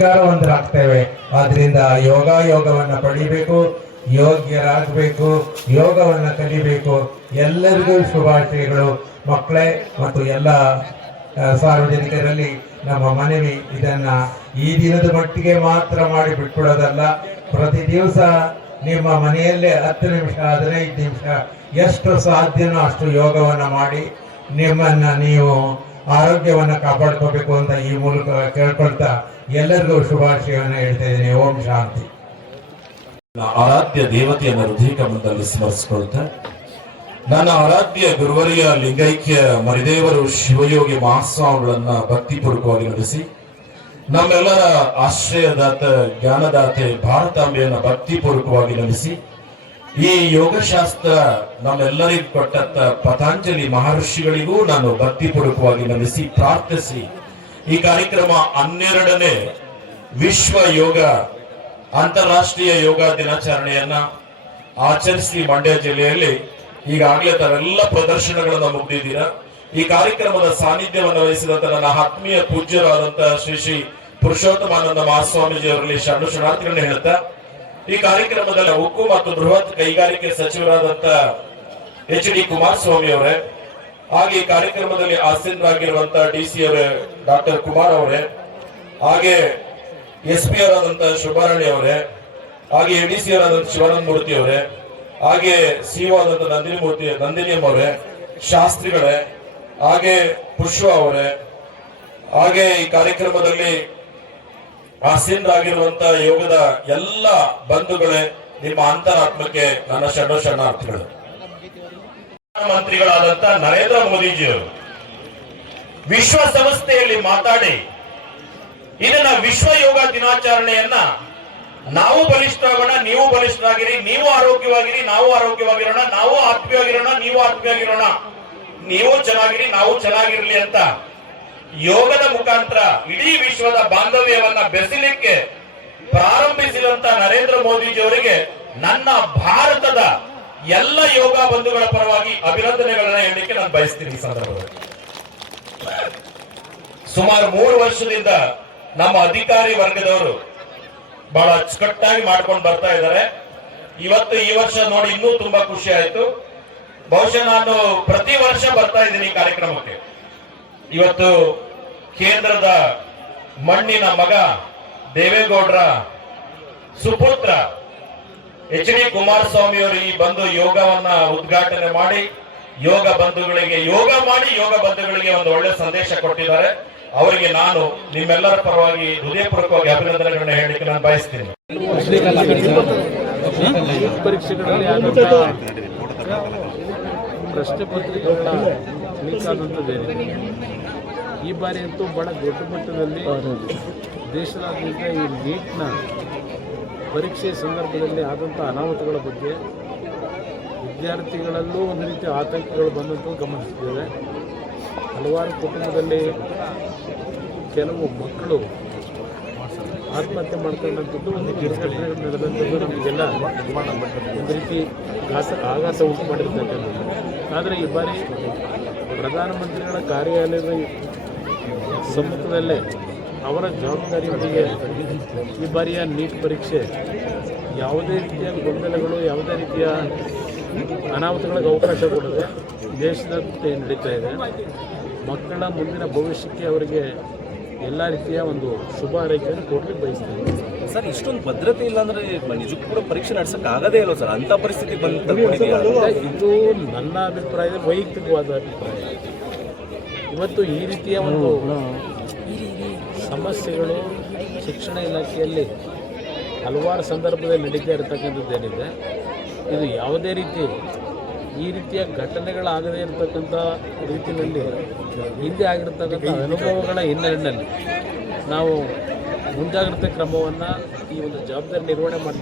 ಸಂಸ್ಕಾರವಂತರಾಗ್ತೇವೆ. ಆದ್ರಿಂದ ಯೋಗವನ್ನು ಪಡಿಬೇಕು, ಯೋಗ್ಯರಾಗಬೇಕು, ಯೋಗವನ್ನು ಕಲಿಬೇಕು. ಎಲ್ಲರಿಗೂ ಶುಭಾಶಯಗಳು ಮಕ್ಕಳೇ. ಮತ್ತು ಎಲ್ಲ ಸಾರ್ವಜನಿಕರಲ್ಲಿ ನಮ್ಮ ಮನವಿ, ಇದನ್ನ ಈ ದಿನದ ಮಟ್ಟಿಗೆ ಮಾತ್ರ ಮಾಡಿ ಬಿಟ್ಬಿಡೋದಲ್ಲ. ಪ್ರತಿ ದಿವಸ ನಿಮ್ಮ ಮನೆಯಲ್ಲೇ 10 ನಿಮಿಷ 15 ನಿಮಿಷ ಎಷ್ಟು ಸಾಧ್ಯನೋ ಅಷ್ಟು ಯೋಗವನ್ನು ಮಾಡಿ ನಿಮ್ಮನ್ನು ನೀವು ಆರೋಗ್ಯವನ್ನು ಕಾಪಾಡ್ಕೋಬೇಕು ಅಂತ ಈ ಮೂಲಕ ಕೇಳ್ಕೊಳ್ತಾ ಎಲ್ಲರಿಗೂ ಶುಭಾಶಯವನ್ನು ಹೇಳ್ತಾ ಇದ್ದೀನಿ. ಓಂ ಶಾಂತಿ. ಆರಾಧ್ಯ ದೇವತೆಯನ್ನು ಹೃದಯ ಕಮಲದಲ್ಲಿ ಸ್ಮರಿಸಿಕೊಳ್ತಾ ನನ್ನ ಆರಾಧ್ಯ ಗುರುವರಿಯ ಲಿಂಗೈಕ್ಯ ಮರಿದೇವರು ಶಿವಯೋಗಿ ಮಹಾಸ್ವಾಮಿಗಳನ್ನ ಭಕ್ತಿಪೂರ್ವಕವಾಗಿ ನಡೆಸಿ ನಮ್ಮೆಲ್ಲರ ಆಶ್ರಯದಾತ ಜ್ಞಾನದಾತೆ ಭಾರತಾಂಬೆಯನ್ನ ಭಕ್ತಿಪೂರ್ವಕವಾಗಿ ನಡೆಸಿ ಈ ಯೋಗಶಾಸ್ತ್ರ ನಮ್ಮೆಲ್ಲರಿಗೂ ಕೊಟ್ಟಂತ ಪತಾಂಜಲಿ ಮಹರ್ಷಿಗಳಿಗೂ ನಾನು ಭಕ್ತಿಪೂರ್ವಕವಾಗಿ ನಮಿಸಿ ಪ್ರಾರ್ಥಿಸಿ ಈ ಕಾರ್ಯಕ್ರಮ 12ನೇ ವಿಶ್ವ ಯೋಗ ಅಂತಾರಾಷ್ಟ್ರೀಯ ಯೋಗ ದಿನಾಚರಣೆಯನ್ನ ಆಚರಿಸಿ ಮಂಡ್ಯ ಜಿಲ್ಲೆಯಲ್ಲಿ ಈಗಾಗಲೇ ತಾವೆಲ್ಲ ಪ್ರದರ್ಶನಗಳನ್ನ ಮುಗಿದಿದ್ದೀರಾ. ಈ ಕಾರ್ಯಕ್ರಮದ ಸಾನ್ನಿಧ್ಯವನ್ನು ವಹಿಸಿದಂತ ನನ್ನ ಆತ್ಮೀಯ ಪೂಜ್ಯರಾದಂತಹ ಶ್ರೀ ಪುರುಷೋತ್ತಮಾನಂದ ಮಹಾಸ್ವಾಮೀಜಿ ಅವರಲ್ಲಿ ಶರಣಾರ್ಥಿಗಳನ್ನ ಹೇಳ್ತಾ ಈ ಕಾರ್ಯಕ್ರಮದಲ್ಲಿ ಉಕ್ಕು ಮತ್ತು ಬೃಹತ್ ಕೈಗಾರಿಕೆ ಸಚಿವರಾದಂತ HD ಕುಮಾರಸ್ವಾಮಿ ಅವರೇ, ಹಾಗೆ ಈ ಕಾರ್ಯಕ್ರಮದಲ್ಲಿ ಆಸೀನರಾಗಿರುವಂತಹ DC ಅವರೇ ಡಾಕ್ಟರ್ ಕುಮಾರ್ ಅವರೇ, ಹಾಗೆ SP ಅವರಾದಂತಹ ಶುಭಾರಾಣಿ ಅವರೇ, ಹಾಗೆ ADC ಅವರಾದಂತ ಶಿವಾನಂದ ಮೂರ್ತಿ ಅವರೇ, ಹಾಗೆ CO ಆದಂತ ನಂದಿನಿ ಅವರೇ, ಶಾಸ್ತ್ರಿಗಳೇ, ಹಾಗೆ ಪುಷ್ಪ ಅವರೇ, ಹಾಗೆ ಈ ಕಾರ್ಯಕ್ರಮದಲ್ಲಿ ಆಸೀನರಾಗಿರುವಂತಹ ಯೋಗದ ಎಲ್ಲ ಬಂಧುಗಳೇ, ನಿಮ್ಮ ಅಂತರಾತ್ಮಕ್ಕೆ ನನ್ನ ಶರಣಾರ್ಥಿಗಳು. ಪ್ರಧಾನಮಂತ್ರಿಗಳಾದಂತ ನರೇಂದ್ರ ಮೋದಿಜಿಯವರು ವಿಶ್ವಸಂಸ್ಥೆಯಲ್ಲಿ ಮಾತಾಡಿ ಇದನ್ನ ವಿಶ್ವ ಯೋಗ ದಿನಾಚರಣೆಯನ್ನ ನಾವು ಬಲಿಷ್ಠರಾಗೋಣ, ನೀವು ಬಲಿಷ್ಠರಾಗಿರಿ, ನೀವು ಆರೋಗ್ಯವಾಗಿರಿ, ನಾವು ಆರೋಗ್ಯವಾಗಿರೋಣ, ನಾವು ಆತ್ಮೀಯವಾಗಿರೋಣ, ನೀವು ಆತ್ಮೀಯವಾಗಿರೋಣ, ನೀವು ಚೆನ್ನಾಗಿರಿ, ನಾವು ಚೆನ್ನಾಗಿರ್ಲಿ ಅಂತ ಯೋಗದ ಮುಖಾಂತರ ಇಡೀ ವಿಶ್ವದ ಬಾಂಧವ್ಯವನ್ನ ಬೆಸಲಿಕ್ಕೆ ಪ್ರಾರಂಭಿಸಿದಂತ ನರೇಂದ್ರ ಮೋದಿಜಿಯವರಿಗೆ ನನ್ನ ಭಾರತದ ಎಲ್ಲ ಯೋಗ ಬಂಧುಗಳ ಪರವಾಗಿ ಅಭಿನಂದನೆಗಳನ್ನ ಹೇಳಲಿಕ್ಕೆ ನಾನು ಬಯಸ್ತೀನಿ. ಈ ಸಂದರ್ಭದಲ್ಲಿ ಸುಮಾರು 3 ವರ್ಷದಿಂದ ನಮ್ಮ ಅಧಿಕಾರಿ ವರ್ಗದವರು ಬಹಳ ಅಚ್ಚುಕಟ್ಟಾಗಿ ಮಾಡ್ಕೊಂಡು ಬರ್ತಾ ಇದ್ದಾರೆ. ಇವತ್ತು ಈ ವರ್ಷ ನೋಡಿ ಇನ್ನೂ ತುಂಬಾ ಖುಷಿ ಆಯ್ತು. ಬಹುಶಃ ನಾನು ಪ್ರತಿ ವರ್ಷ ಬರ್ತಾ ಇದ್ದೀನಿ ಈ ಕಾರ್ಯಕ್ರಮಕ್ಕೆ. ಇವತ್ತು ಕೇಂದ್ರದ ಮಣ್ಣಿನ ಮಗ ದೇವೇಗೌಡರ ಸುಪುತ್ರ HD ಕುಮಾರಸ್ವಾಮಿ ಅವರು ಈ ಬಂದು ಯೋಗವನ್ನ ಉದ್ಘಾಟನೆ ಮಾಡಿ ಯೋಗ ಬಂಧುಗಳಿಗೆ ಒಂದು ಒಳ್ಳೆ ಸಂದೇಶ ಕೊಟ್ಟಿದ್ದಾರೆ. ಅವರಿಗೆ ನಾನು ನಿಮ್ಮೆಲ್ಲರ ಪರವಾಗಿ ಹೃದಯಪೂರ್ವಕವಾಗಿ ಅಭಿನಂದನೆಗಳನ್ನ ಹೇಳಲಿಕ್ಕೆ ನಾನು ಬಯಸ್ತೀನಿ. ಪರೀಕ್ಷೆಗಳಲ್ಲಿ ಪ್ರಶ್ನೆ ಪತ್ರಿಕೆಗಳ ಲೀಕ್ ಆದಂಥದ್ದೇನಿದೆ, ಈ ಬಾರಿ ಅಂತೂ ಬಹಳ ದೊಡ್ಡ ಮಟ್ಟದಲ್ಲಿ ದೇಶದಾದ್ಯಂತ ಈ ನೀಟ್ನ ಪರೀಕ್ಷೆ ಸಂದರ್ಭದಲ್ಲಿ ಆದಂಥ ಅನಾಹುತಗಳ ಬಗ್ಗೆ ವಿದ್ಯಾರ್ಥಿಗಳಲ್ಲೂ ಒಂದು ರೀತಿಯ ಆತಂಕಗಳು ಬಂದಂತೂ ಗಮನಿಸಿದ್ದೇವೆ. ಹಲವಾರು ಕುಟುಂಬದಲ್ಲಿ ಕೆಲವು ಮಕ್ಕಳು ಆತ್ಮಹತ್ಯೆ ಮಾಡ್ಕೊಂಡಂಥದ್ದು ಒಂದು ದುರ್ಘಟನೆಗಳು ನಡೆದಂಥದ್ದು ನಮಗೆಲ್ಲ ಒಂದು ರೀತಿ ಆಘಾತ ಉಂಟು ಮಾಡಿರ್ತಕ್ಕಂಥದ್ದು. ಆದರೆ ಈ ಬಾರಿ ಪ್ರಧಾನಮಂತ್ರಿಗಳ ಕಾರ್ಯಾಲಯದ ಸಮ್ಮುಖದಲ್ಲೇ ಅವರ ಜವಾಬ್ದಾರಿಯೊಂದಿಗೆ ಈ ಬಾರಿಯ ನೀಟ್ ಪರೀಕ್ಷೆ ಯಾವುದೇ ರೀತಿಯ ಗೊಂದಲಗಳು, ಯಾವುದೇ ರೀತಿಯ ಅನಾಹುತಗಳಿಗೆ ಅವಕಾಶ ಕೊಡದೆ ದೇಶದಾದ್ಯಂತ ನಡೀತಾ ಇದೆ. ಮಕ್ಕಳ ಮುಂದಿನ ಭವಿಷ್ಯಕ್ಕೆ ಅವರಿಗೆ ಎಲ್ಲ ರೀತಿಯ ಒಂದು ಶುಭ ಹಾರೈಕೆಯನ್ನು ಕೊಡಲಿಕ್ಕೆ ಬಯಸ್ತೀನಿ. ಸರ್, ಇಷ್ಟೊಂದು ಭದ್ರತೆ ಇಲ್ಲ ಅಂದರೆ ನಿಜಕ್ಕೂ ಕೂಡ ಪರೀಕ್ಷೆ ನಡೆಸೋಕೆ ಆಗದೇ ಇಲ್ಲೋ ಸರ್? ಅಂಥ ಪರಿಸ್ಥಿತಿ ಬಂದು ಇದು ನನ್ನ ಅಭಿಪ್ರಾಯದ ವೈಯಕ್ತಿಕವಾದ ಅಭಿಪ್ರಾಯ. ಇವತ್ತು ಈ ರೀತಿಯ ಒಂದು ಸಮಸ್ಯೆಗಳು ಶಿಕ್ಷಣ ಇಲಾಖೆಯಲ್ಲಿ ಹಲವಾರು ಸಂದರ್ಭದಲ್ಲಿ ನಡೀತಾ ಇರತಕ್ಕಂಥದ್ದೇನಿದೆ, ಇದು ಯಾವುದೇ ರೀತಿ ಈ ರೀತಿಯ ಘಟನೆಗಳಾಗದೇ ಇರತಕ್ಕಂಥ ರೀತಿಯಲ್ಲಿ ಹಿಂದೆ ಆಗಿರ್ತಕ್ಕಂಥ ಅನುಭವಗಳ ಹಿನ್ನೆಲೆಯಲ್ಲಿ ನಾವು ಮುಂಜಾಗ್ರತೆ ಕ್ರಮವನ್ನು ಈ ಒಂದು ಜವಾಬ್ದಾರಿ ನಿರ್ವಹಣೆ ಮಾಡ್ತೀವಿ.